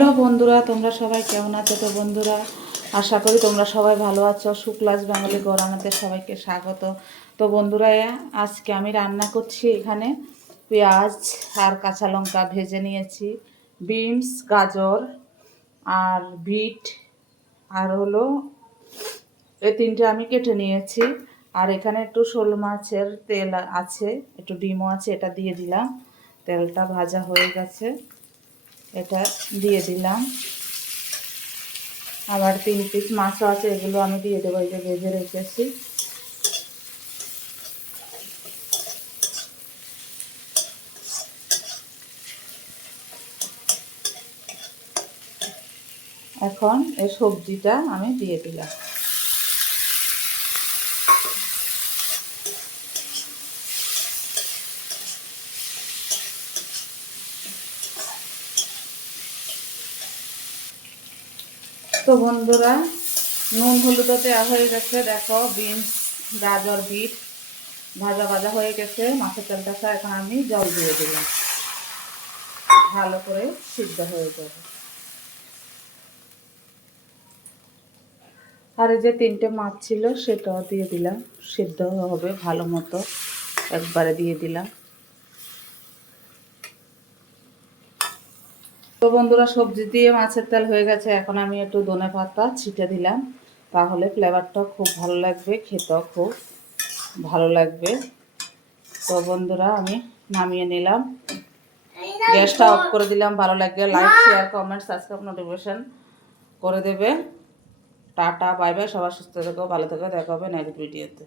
Hello বন্ধুরা, তোমরা সবাই কেমন আছো? তো বন্ধুরা, আশা করি তোমরা সবাই ভালো আছো। শুক্লাস বেঙ্গলি গরমাতে সবাইকে স্বাগত। তো বন্ধুরা, আজকে আমি রান্না করছি। এখানে পেঁয়াজ আর কাঁচা লঙ্কা ভেজে নিয়েছি, বিনস, গাজর আর বিট আর হলো এই তিনটে আমি কেটে নিয়েছি। আর এখানে একটু শোল মাছের তেল আছে, একটু ডিমও আছে, এটা দিয়ে দিলাম। তেলটা ভাজা হয়ে গেছে, এটা দিয়ে দিলাম। আবার 3 পিস মাছও আছে, এগুলো আমি দিয়ে দেবো। এই যে ভেজে রেখেছি। এখন এই সবজিটা আমি দিয়ে দিলাম। তো বন্ধুরা, নুন হলুদও দেওয়া হয়ে গেছে। দেখো, বিনস, গাজর, বিট ভাজা ভাজা হয়ে গেছে। মাছের তেলটা এখন আমি জল দিয়ে দিলাম, ভালো করে সিদ্ধ হয়ে যাবে। আর এই যে 3টে মাছ ছিল সেটাও দিয়ে দিলাম, সিদ্ধ হবে ভালো মতো, একবারে দিয়ে দিলাম। তো বন্ধুরা, সবজি দিয়ে মাছের তেল হয়ে গেছে। এখন আমি একটু ধনেপাতা ছিটে দিলাম, তাহলে ফ্লেভারটাও খুব ভালো লাগবে, খেতেও খুব ভালো লাগবে। তো বন্ধুরা, আমি নামিয়ে নিলাম, গ্যাসটা অফ করে দিলাম। ভালো লাগবে like, share, comment, subscribe, notification করে দেবে। টাটা, বাই বাই, সবার সুস্থ থেকো, ভালো থেকো। দেখা হবে নেক্সট ভিডিওতে।